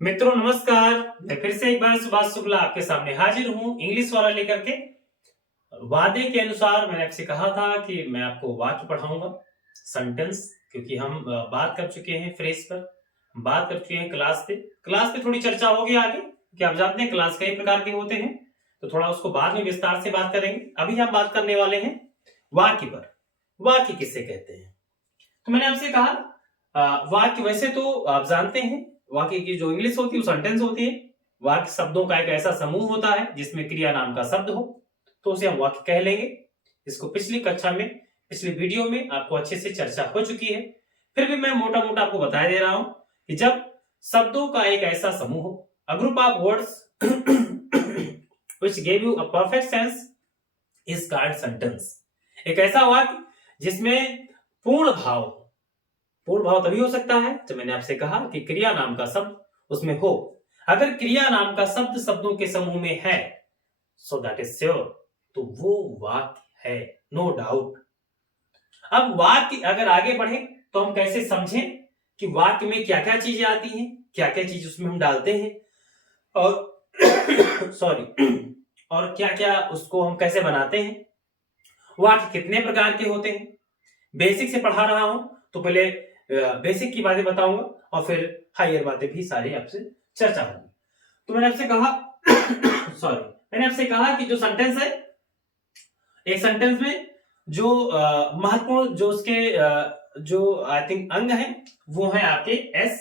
मित्रों नमस्कार। मैं फिर से एक बार सुभाष शुक्ला आपके सामने हाजिर हूं इंग्लिश वाला लेकर के। वादे के अनुसार मैंने आपसे कहा था कि मैं आपको वाक्य पढ़ाऊंगा, सेंटेंस, क्योंकि हम बात कर चुके हैं फ्रेज पर, बात कर चुके हैं क्लास पे थोड़ी चर्चा होगी आगे, कि आप जानते हैं क्लास कई प्रकार के होते हैं, तो थोड़ा उसको बाद में विस्तार से बात करेंगे। अभी हम बात करने वाले हैं वाक्य पर। वाक्य किससे कहते हैं? तो मैंने आपसे कहा वाक्य वैसे तो आप जानते हैं, वाक्य की जो इंग्लिश होती है वो सेंटेंस होती है। वाक्य शब्दों का एक ऐसा समूह होता है जिसमें क्रिया नाम का शब्द हो, तो उसे हम वाक्य कह लेंगे। इसको पिछली कक्षा में, पिछली वीडियो में आपको अच्छे से चर्चा हो चुकी है। फिर भी मैं मोटा मोटा आपको बता दे रहा हूं कि जब शब्दों का एक ऐसा समूह हो, a group of words which give you a perfect sense is called sentence. एक ऐसा वाक्य जिसमें पूर्ण भाव, पूर्ण भाव तभी हो सकता है जब मैंने आपसे कहा कि क्रिया नाम का शब्द उसमें हो। अगर क्रिया नाम का शब्द शब्दों के समूह में है, सो दैट इज श्योर, तो वो वाक्य है, नो डाउट। अब वाक्य अगर आगे बढ़े तो हम कैसे समझें कि वाक्य में क्या क्या चीजें आती हैं, क्या क्या चीज उसमें हम डालते हैं, और सॉरी और क्या क्या उसको हम कैसे बनाते हैं। वाक्य कितने प्रकार के होते हैं, बेसिक से पढ़ा रहा हूं तो पहले बेसिक की बातें बताऊंगा और फिर हायर बातें भी सारी आपसे चर्चा होगी। तो मैंने आपसे कहा सॉरी मैंने आपसे कहा कि जो सेंटेंस है, एक सेंटेंस में जो महत्वपूर्ण जो उसके जो आई थिंक अंग है वो है आपके S,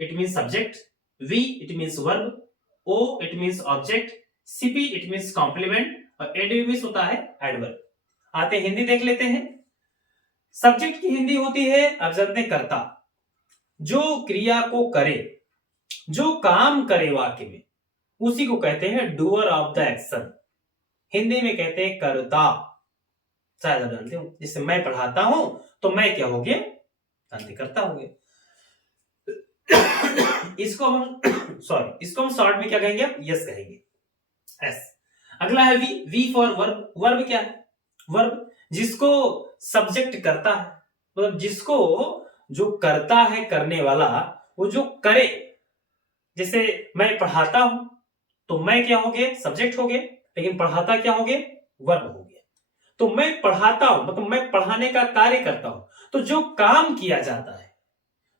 it mean subject, V it means verb, O it means object, CP it means complement, और एडवर्ब होता है एडवर्ब। आते हिंदी देख लेते हैं। सब्जेक्ट की हिंदी होती है, अब जानते हैं, कर्ता। जो क्रिया को करे, जो काम करे वाक्य में, उसी को कहते हैं doer of the action. Hindi में कहते हैं कर्ता। शायद आप जानते हो, जिससे मैं पढ़ाता हूं तो मैं क्या हो गया, जानते, कर्ता हो गया। इसको हम इसको हम शॉर्ट में क्या कहेंगे, यस कहेंगे, एस। अगला है V, V for verb. Verb क्या है? वर्ब जिसको सब्जेक्ट करता है, मतलब जिसको जो करता है, करने वाला, वो जो करे। जैसे मैं पढ़ाता हूं तो मैं क्या हो गया, सब्जेक्ट हो गया, लेकिन पढ़ाता क्या हो गया, वर्ब हो गया। तो मैं पढ़ाता हूं मतलब मैं पढ़ाने का कार्य करता हूं, तो जो काम किया जाता है,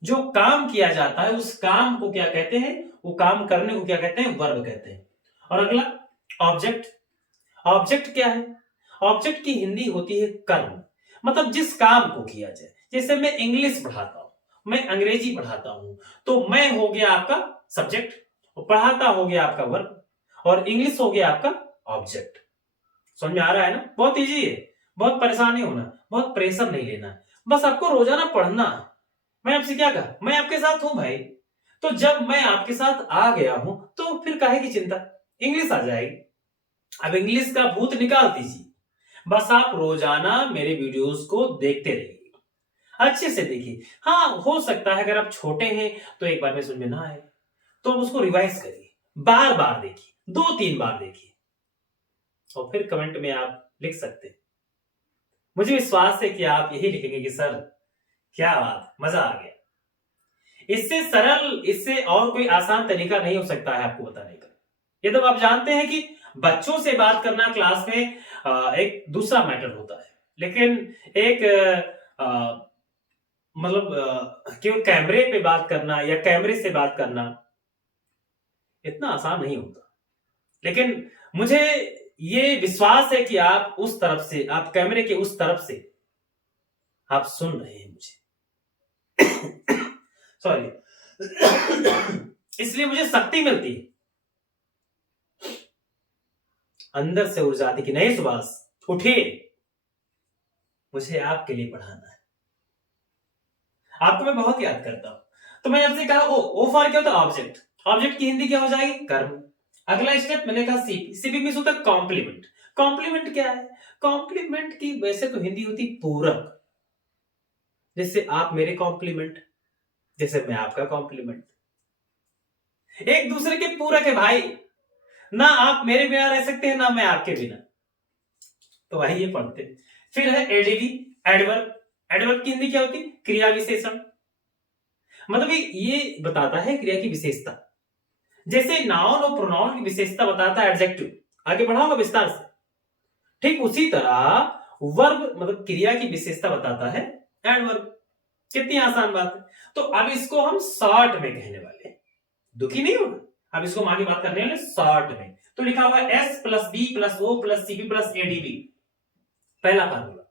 जो काम किया जाता है उस काम को क्या कहते हैं, वो काम करने को क्या कहते हैं, वर्ब कहते हैं। और अगला ऑब्जेक्ट। ऑब्जेक्ट क्या है? ऑब्जेक्ट की हिंदी होती है कर्म, मतलब जिस काम को किया जाए। जैसे मैं इंग्लिश पढ़ाता हूं, मैं अंग्रेजी पढ़ाता हूं, तो मैं हो गया आपका सब्जेक्ट, और पढ़ाता हो गया आपका वर्ब, और इंग्लिश हो गया आपका ऑब्जेक्ट। समझ में आ रहा है ना? बहुत इजी है, बहुत परेशान नहीं होना, बहुत प्रेशर नहीं लेना, बस आपको रोजाना पढ़ना है। मैं आपसे क्या कहा, मैं आपके साथ हूं भाई, तो जब मैं आपके साथ आ गया हूं तो फिर काहे की चिंता, इंग्लिश आ जाएगी। अब इंग्लिश का भूत निकाल दीजिए, बस आप रोजाना मेरे वीडियोस को देखते रहिए, अच्छे से देखिए। हाँ, हो सकता है अगर आप छोटे हैं तो एक बार में समझ में ना आए, तो उसको रिवाइज करिए, बार बार देखिए, 2-3 बार देखिए, और फिर कमेंट में आप लिख सकते हैं। मुझे विश्वास है कि आप यही लिखेंगे कि सर क्या बात, मजा आ गया। इससे सरल, इससे और कोई आसान तरीका नहीं हो सकता है आपको बताने का। ये तो आप जानते हैं कि बच्चों से बात करना क्लास में एक दूसरा मैटर होता है, लेकिन एक मतलब केवल कैमरे पे बात करना या कैमरे से बात करना इतना आसान नहीं होता। लेकिन मुझे ये विश्वास है कि आप उस तरफ से, आप कैमरे के उस तरफ से आप सुन रहे हैं मुझे सॉरी इसलिए मुझे शक्ति मिलती है, अंदर से ऊर्जा आती कि नहीं सुभाष उठिए, मुझे आपके लिए पढ़ाना है। आपको मैं बहुत याद करता हूं, तो मैंने आपसे कहा ओ फॉर क्या होता है, ऑब्जेक्ट। ऑब्जेक्ट की हिंदी क्या हो जाएगी, कर्म। अगला स्टेप मैंने कहा सीपी। सीपी मींस होता है कॉम्प्लीमेंट। कॉम्प्लीमेंट क्या है? कॉम्प्लीमेंट की वैसे तो हिंदी होती पूरक, जैसे आप मेरे कॉम्प्लीमेंट, जैसे मैं आपका कॉम्प्लीमेंट, एक दूसरे के पूरक है भाई। ना आप मेरे बिना रह सकते हैं, ना मैं आपके बिना। तो आइए पढ़ते हैं। फिर है एडीवी, एडवर्ब। एडवर्ब की हिंदी क्या होती है, क्रिया विशेषण, मतलब ये बताता है क्रिया की विशेषता। जैसे नाउन और प्रोनाउन की विशेषता बताता है एडजेक्टिव, आगे बढ़ाऊंगा विस्तार से, ठीक उसी तरह वर्ब मतलब क्रिया की विशेषता बताता है एडवर्ब। कितनी आसान बात है। तो अब इसको हम शॉर्ट में कहने वाले हैं, दुखी नहीं होगा, अब इसको हम आगे बात करने वाले शॉर्ट में। तो लिखा हुआ है S plus B plus O plus CB plus ADB, पहला फार्मूला।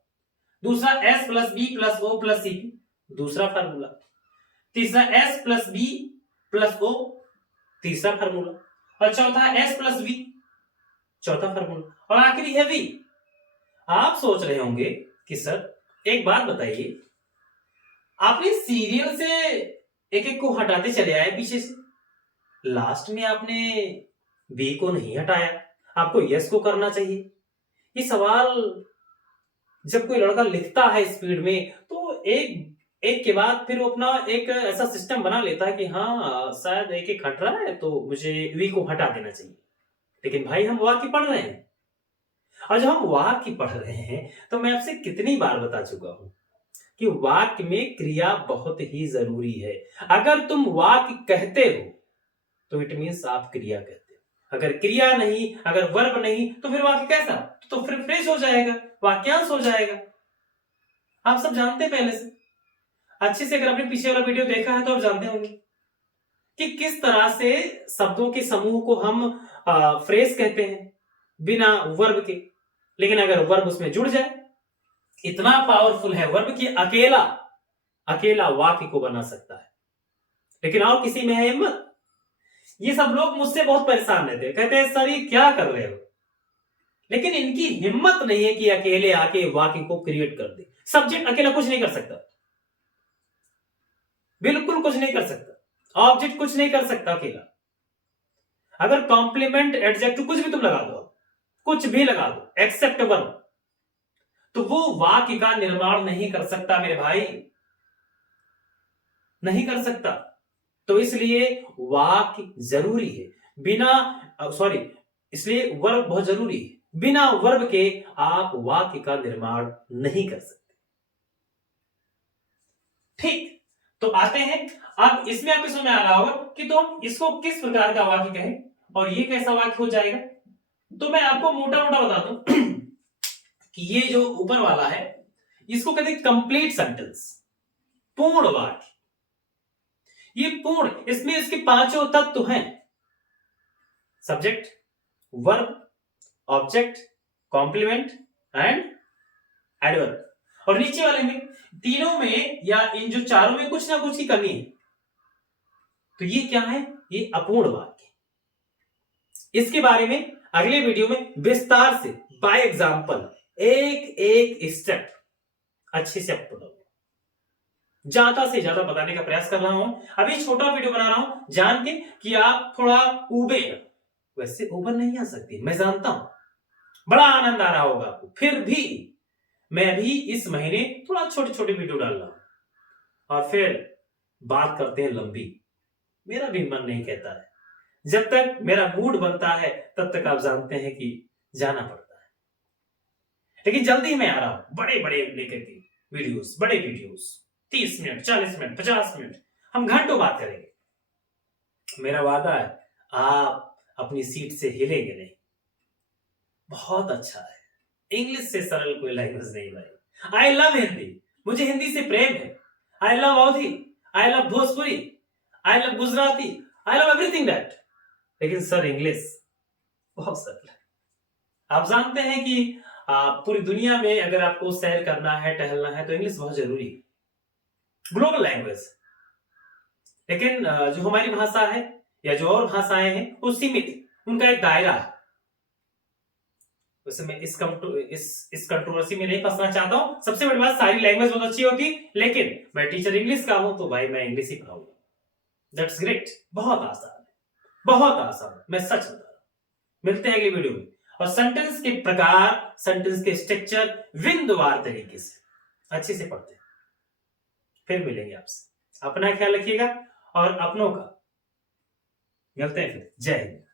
दूसरा S plus B plus O plus CB, दूसरा फार्मूला। तीसरा S plus B plus O, तीसरा फार्मूला। और चौथा एस प्लस बी, चौथा फार्मूला। और आखिरी है वी। आप सोच रहे होंगे कि सर एक बात बताइए, आपने सीरियल से एक एक को हटाते चले आए पीछे से, लास्ट में आपने बी को नहीं हटाया, आपको यस को करना चाहिए। ये सवाल जब कोई लड़का लिखता है स्पीड में तो एक एक के बाद फिर वो अपना एक ऐसा सिस्टम बना लेता है कि हाँ शायद एक एक हट रहा है तो मुझे वी को हटा देना चाहिए। लेकिन भाई हम वाक्य पढ़ रहे हैं, और जब हम वाक्य पढ़ रहे हैं तो मैं आपसे कितनी बार बता चुका हूं कि वाक्य में क्रिया बहुत ही जरूरी है। अगर तुम वाक्य कहते हो तो इट मीन्स आप क्रिया कहते हो, अगर क्रिया नहीं, अगर वर्ब नहीं तो फिर वाक्य कैसा, तो फिर फ्रेज हो जाएगा, वाक्यांश हो जाएगा। आप सब जानते हैं पहले से अच्छे से, अगर आपने पीछे वाला वीडियो देखा है तो आप जानते होंगे कि किस तरह से शब्दों के समूह को हम फ्रेज कहते हैं बिना वर्ब के। लेकिन अगर वर्ब उसमें जुड़ जाए, इतना पावरफुल है वर्ब कि अकेला अकेला वाक्य को बना सकता है। लेकिन और किसी में है हिम्मत? ये सब लोग मुझसे बहुत परेशान रहते हैं, कहते हैं सर ये क्या कर रहे हो, लेकिन इनकी हिम्मत नहीं है कि अकेले आके वाक्य को क्रिएट कर दे। सब्जेक्ट अकेला कुछ नहीं कर सकता, बिल्कुल कुछ नहीं कर सकता, ऑब्जेक्ट कुछ नहीं कर सकता अकेला। अगर कॉम्प्लीमेंट एडजेक्टिव कुछ भी तुम लगा दो, कुछ भी लगा दो एक्सेप्ट वर्ब, तो वो वाक्य का निर्माण नहीं कर सकता मेरे भाई, नहीं कर सकता। तो इसलिए वाक्य जरूरी है, बिना इसलिए वर्ब बहुत जरूरी है, बिना वर्ब के आप वाक्य का निर्माण नहीं कर सकते। ठीक, तो आते हैं अब इसमें आपके समझ में आ रहा होगा कि तो हम इसको किस प्रकार का वाक्य कहें और ये कैसा वाक्य हो जाएगा। तो मैं आपको मोटा मोटा बता दूं कि ये जो ऊपर वाला है इसको कहते हैं कंप्लीट सेंटेंस, पूर्ण वाक्य। ये पूर्ण, इसमें इसके पांचों तत्व हैं, subject, verb, object, complement and adverb. और नीचे वाले में तीनों में या इन जो चारों में कुछ ना कुछ की कमी है। तो ये क्या है? ये अपूर्ण वाक्य। इसके बारे में अगले वीडियो में विस्तार से बाय एग्जांपल एक एक स्टेप अच्छे से आपको बताऊंगा, ज्यादा से ज्यादा बताने का प्रयास कर रहा हूं। अभी छोटा वीडियो बना रहा हूं जान के कि आप थोड़ा उबे, वैसे उबर नहीं आ सकती मैं जानता हूं, बड़ा आनंद आ रहा होगा आपको, फिर भी मैं भी इस महीने थोड़ा छोटे छोटे वीडियो डाल रहा हूं और फिर बात करते हैं लंबी। मेरा भी मन नहीं कहता है, जब तक मेरा मूड बनता है तब तक आप जानते हैं कि जाना पड़ता है। लेकिन जल्दी मैं आ रहा हूं बड़े बड़े लेकर के वीडियोस, बड़े वीडियोस 30 मिनट 40 मिनट 50 मिनट, हम घंटों बात करेंगे। मेरा वादा है आप अपनी सीट से हिलेंगे नहीं। बहुत अच्छा है, इंग्लिश से सरल कोई लैंग्वेज नहीं भाई। आई लव हिंदी, मुझे हिंदी से प्रेम है। I love Awadhi, I love Bhojpuri, I love Gujarati, I love everything that. लेकिन सर इंग्लिश बहुत सरल है। आप जानते हैं कि पूरी दुनिया में अगर आपको सैर करना है, टहलना है, तो इंग्लिश बहुत जरूरी है, ग्लोबल लैंग्वेज। लेकिन जो हमारी भाषा है या जो और भाषाएं हैं वो सीमित, उनका एक दायरा है। वैसे मैं इस कंट्रोवर्सी में नहीं फंसना चाहता हूं। सबसे बड़ी बात, सारी लैंग्वेज बहुत अच्छी होती, लेकिन मैं टीचर इंग्लिश का हूं तो भाई मैं इंग्लिश ही पढ़ाऊंगा। दैट्स ग्रेट, बहुत आसान है, बहुत आसान है, मैं सच बता रहा हूं। मिलते हैं अगली वीडियो में, और सेंटेंस के प्रकार, सेंटेंस के स्ट्रक्चर बिंदुवार तरीके से अच्छे से पढ़ते हैं। फिर मिलेंगे आपसे, अपना ख्याल रखिएगा और अपनों का। मिलते हैं फिर, जय हिंद।